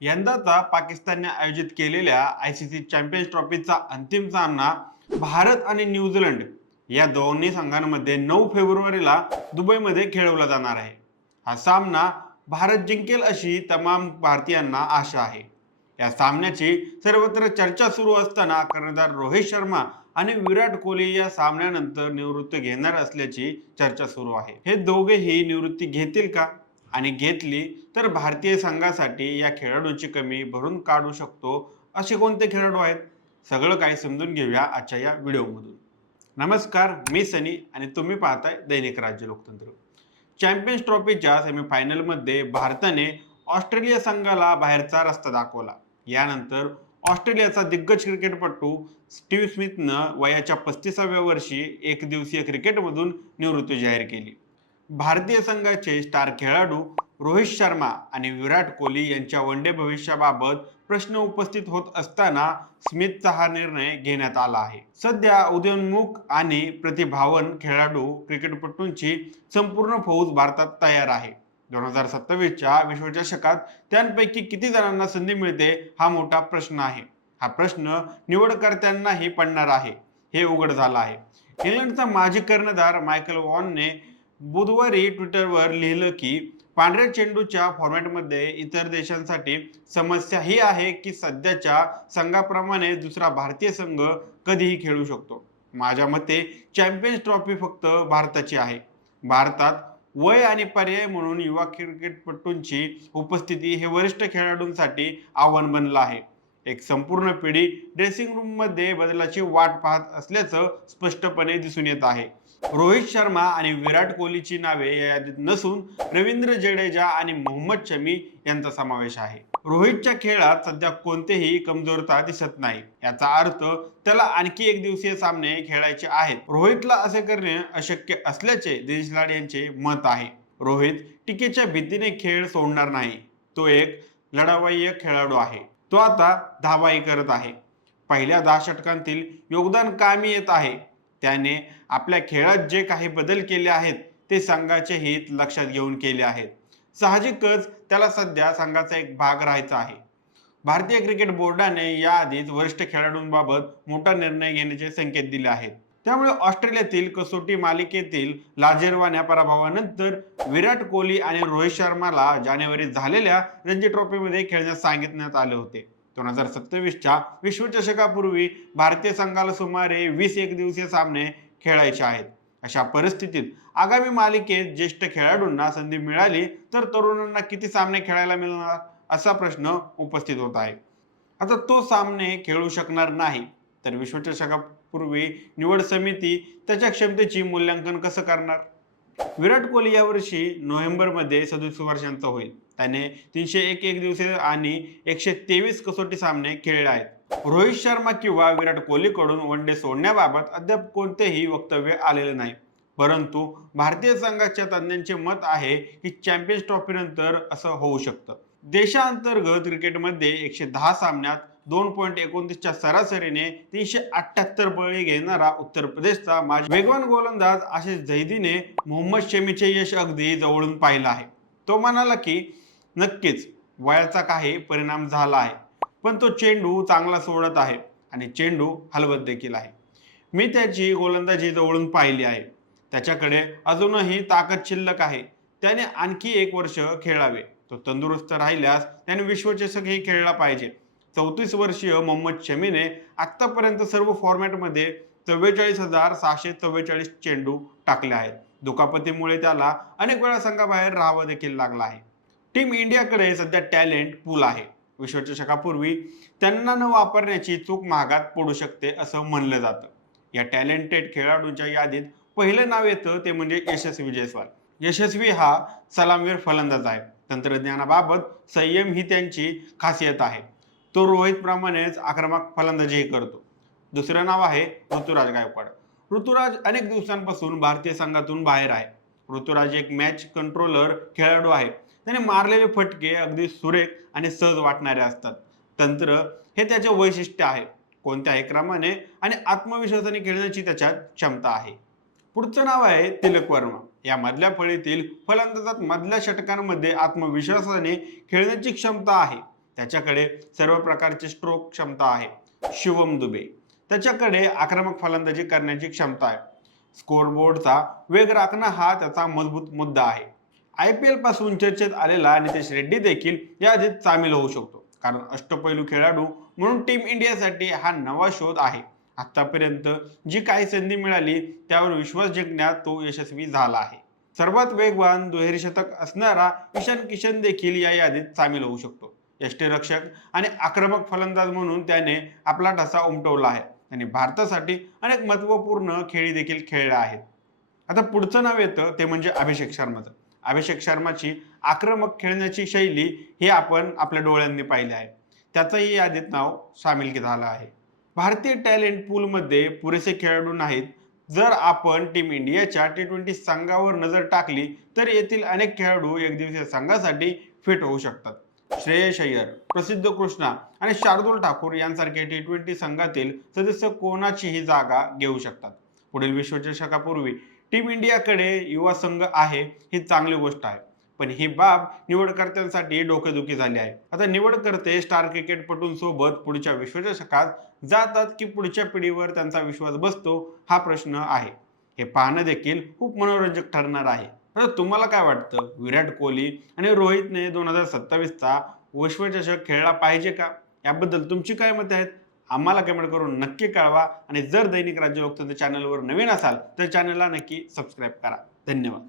यंदाचा पाकिस्तानने आयोजित केलेल्या आयसीसी चॅम्पियन्स ट्रॉफीचा अंतिम सामना भारत आणि न्यूझीलंड या दोन्ही संघांमध्ये 9 फेब्रुवारीला दुबईमध्ये खेळवला जाणार आहे. हा सामना भारत जिंकेल अशी तमाम भारतीयांना आशा आहे. या सामन्याची सर्वत्र चर्चा सुरू असताना कर्णधार रोहित शर्मा आणि विराट कोहली या सामन्यानंतर निवृत्ती घेणार असल्याची चर्चा सुरू आहे. हे दोघेही निवृत्ती घेतील का? आणि घेतली तर भारतीय संघासाठी या खेळाडूंची कमी भरून काढू शकतो असे कोणते खेळाडू आहेत? सगळं काही समजून घेऊया आजच्या या व्हिडिओमधून. नमस्कार, मी सनी आणि तुम्ही पाहताय दैनिक राज्य लोकतंत्र. चॅम्पियन्स ट्रॉफीच्या सेमीफायनलमध्ये भारताने ऑस्ट्रेलिया संघाला बाहेरचा रस्ता दाखवला. यानंतर ऑस्ट्रेलियाचा दिग्गज क्रिकेटपटू स्टीव्ह स्मिथनं वयाच्या 35व्या वर्षी एकदिवसीय क्रिकेटमधून निवृत्ती जाहीर केली. भारतीय संघाचे स्टार खेळाडू रोहित शर्मा आणि विराट कोहली यांच्या वनडे भविष्याबाबत प्रश्न उपस्थित होत असताना स्मिथचा हा निर्णय घेण्यात आला आहे. सध्या उदयोन्मुख आणि प्रतिभावान खेळाडू क्रिकेटपटूंची संपूर्ण फौज भारतात तयार आहे. 2027च्या विश्वचषकात त्यांपैकी किती जणांना संधी मिळते हा मोठा प्रश्न आहे. हा प्रश्न निवडकर्त्यांनाही पडणार आहे हे उघड झालं आहे. इंग्लंडचा माजी कर्णधार मायकल वॉनने बुधवारी ट्विटरवर लिहिलं की पांढऱ्या चेंडूच्या फॉर्मॅटमध्ये इतर देशांसाठी समस्या ही आहे की सध्याच्या संघाप्रमाणे दुसरा भारतीय संघ कधीही खेळू शकतो. माझ्या मते चॅम्पियन्स ट्रॉफी फक्त भारताची आहे. भारतात वय आणि पर्याय म्हणून युवा क्रिकेटपटूंची उपस्थिती हे वरिष्ठ खेळाडूंसाठी आव्हान बनलं आहे. एक संपूर्ण पिढी ड्रेसिंग रूममध्ये बदलाची वाट पाहत असल्याचं स्पष्टपणे दिसून येत आहे. रोहित शर्मा आणि विराट कोहलीची नावे या यादीत नसून रवींद्र जडेजा आणि मोहम्मद शमी यांचा समावेश आहे. रोहितच्या खेळात सध्या कोणतेही कमजोरता दिसत नाही. याचा अर्थ त्याला आणखी एक दिवसीय सामने खेळायचे आहेत. रोहितला असे करणे अशक्य असल्याचे दिनेश लाड यांचे मत आहे. रोहित टीकेच्या भीतीने खेळ सोडणार नाही. तो एक लढावय्य खेळाडू आहे. तो आता धावाही करत आहे. पहिल्या 10 षटकांतील योगदान कामी येत आहे. त्याने आपल्या खेळात जे काही बदल केले आहेत ते संघाचे हित लक्षात घेऊन केले आहेत. साहजिकच त्याला सध्या संघाचा एक भाग राहायचा आहे. भारतीय क्रिकेट बोर्डाने याआधीच वरिष्ठ खेळाडूंबाबत मोठा निर्णय घेण्याचे संकेत दिले आहेत. त्यामुळे ऑस्ट्रेलियातील कसोटी मालिकेतील लाजिरवाण्या पराभवानंतर विराट कोहली आणि रोहित शर्माला जानेवारीत झालेल्या रणजी ट्रॉफीमध्ये खेळण्यास सांगितण्यात आले होते. 2027च्या विश्वचषकापूर्वी भारतीय संघाला सुमारे 20 एकदिवसीय सामने खेळायचे आहेत. अशा परिस्थितीत आगामी मालिकेत ज्येष्ठ खेळाडूंना संधी मिळाली तर तरुणांना किती सामने खेळायला मिळणार असा प्रश्न उपस्थित होत आहे. आता तो सामने खेळू शकणार नाही तर विश्वचषकापूर्वी निवड समिती त्याच्या क्षमतेची मूल्यांकन कसं करणार? विराट कोहली यावर्षी नोव्हेंबरमध्ये 37 वर्षांचा होईल. त्याने 301 एकदिवसीय आणि 123 कसोटी सामने खेळले आहेत. रोहित शर्मा किंवा विराट कोहलीकडून वनडे सोडण्याबाबत अद्याप कोणतेही वक्तव्य आलेले नाही. परंतु भारतीय संघाच्या तज्ज्ञांचे मत आहे की चॅम्पियन्स ट्रॉफीनंतर असं होऊ शकतं. देशांतर्गत क्रिकेटमध्ये 110 सामन्यात 2.29च्या सरासरीने 378 बळी घेणारा उत्तर प्रदेशचा माजी वेगवान गोलंदाज आशिष झैदीने मोहम्मद शमीचे यश अगदी जवळून पाहिलं आहे. तो म्हणाला की नक्कीच वयाचा काही परिणाम झाला आहे, पण तो चेंडू चांगला सोडत आहे आणि चेंडू हलवत देखील आहे. मी त्याची गोलंदाजी जवळून पाहिली आहे. त्याच्याकडे अजूनही ताकद शिल्लक आहे. त्याने आणखी 1 वर्ष खेळावे. तो तंदुरुस्त राहिल्यास त्याने विश्वचषकही खेळला पाहिजे. 34 वर्षीय मोहम्मद शमीने आतापर्यंत सर्व फॉर्मॅटमध्ये 44,644 चेंडू टाकले आहेत. दुखापतीमुळे त्याला अनेक वेळा संघाबाहेर राहावं देखील लागलं आहे. टीम इंडियाकडे सध्या टॅलेंट पूल आहे. विश्वचषकापूर्वी त्यांना न वापरण्याची चूक महागात पडू शकते असं म्हणलं जातं. या टॅलेंटेड खेळाडूंच्या यादीत पहिलं नाव येतं ते म्हणजे यशस्वी जयस्वाल. यशस्वी हा सलामीवीर फलंदाज आहे. तंत्रज्ञानाबाबत संयम ही त्यांची खासियत आहे. तो रोहित प्रमाणेच आक्रमक फलंदाजीही करतो. दुसरं नाव आहे ऋतुराज गायकवाड. ऋतुराज अनेक दिवसांपासून भारतीय संघातून बाहेर आहे. ऋतुराज एक मॅच कंट्रोलर खेळाडू आहे. त्याने मारलेले फटके अगदी सुरेख आणि सहज वाटणारे असतात. तंत्र हे त्याचे वैशिष्ट्य आहे. कोणत्याही क्रमाने आणि आत्मविश्वासाने खेळण्याची त्याच्यात क्षमता आहे. पुढचं नाव आहे तिलक वर्मा. या मधल्या फळीतील फलंदाजात मधल्या षटकांमध्ये आत्मविश्वासाने खेळण्याची क्षमता आहे. त्याच्याकडे सर्व प्रकारची स्ट्रोक क्षमता आहे. शिवम दुबे, त्याच्याकडे आक्रमक फलंदाजी करण्याची क्षमता आहे. स्कोरबोर्डचा वेग राखणं हा त्याचा मजबूत मुद्दा आहे. IPL पासून चर्चेत आलेला नितेश रेड्डी देखील यादीत सामील होऊ शकतो, कारण अष्टपैलू खेळाडू म्हणून टीम इंडियासाठी हा नवा शोध आहे. आतापर्यंत जी काही संधी मिळाली त्यावर विश्वास जिंकण्यात तो यशस्वी झाला आहे. सर्वात वेगवान दुहेरी शतक असणारा ईशान किशन देखील या यादीत सामील होऊ शकतो. यष्टीरक्षक आणि आक्रमक फलंदाज म्हणून त्याने आपला ठसा उमटवला आहे आणि भारतासाठी अनेक महत्त्वपूर्ण खेळी देखील खेळल्या आहेत. आता पुढचं नाव येतं ते म्हणजे अभिषेक शर्माचं. अभिषेक शर्माची आक्रमक खेळण्याची शैली ही आपण आपल्या डोळ्यांनी पाहिली आहे. त्याचंही यादीत नाव सामील झालं आहे. भारतीय टॅलेंट पूलमध्ये पुरेसे खेळाडू नाहीत. जर आपण टीम इंडियाच्या T20 संघावर नजर टाकली तर येथील अनेक खेळाडू एकदिवसीय संघासाठी फिट होऊ शकतात. श्रेयस अय्यर, प्रसिद्ध कृष्णा आणि शार्दुल ठाकूर यांसारखे T20 संघातील सदस्य कोणाचीही जागा घेऊ शकतात. पुढील विश्वचषकापूर्वी टीम इंडियाकडे युवा संघ आहे ही चांगली गोष्ट आहे, पण ही बाब निवडकर्त्यांसाठी डोकेदुखी झाली आहे. आता निवडकर्ते स्टार क्रिकेटपटूंसोबत पुढच्या विश्वचषकात जातात की पुढच्या पिढीवर त्यांचा विश्वास बसतो हा प्रश्न आहे. हे पाहणं देखील खूप मनोरंजक ठरणार आहे. आता तुम्हाला काय वाटतं, विराट कोहली आणि रोहितने 2027चा विश्वचषक खेळला पाहिजे का? याबद्दल तुमची काय मते आहेत? आम्हाला कमेंट करून नक्की कळवा आणि जर दैनिक राज्य लोकतंत्र चॅनलवर नवीन असाल तर चॅनलला नक्की सबस्क्राईब करा. धन्यवाद.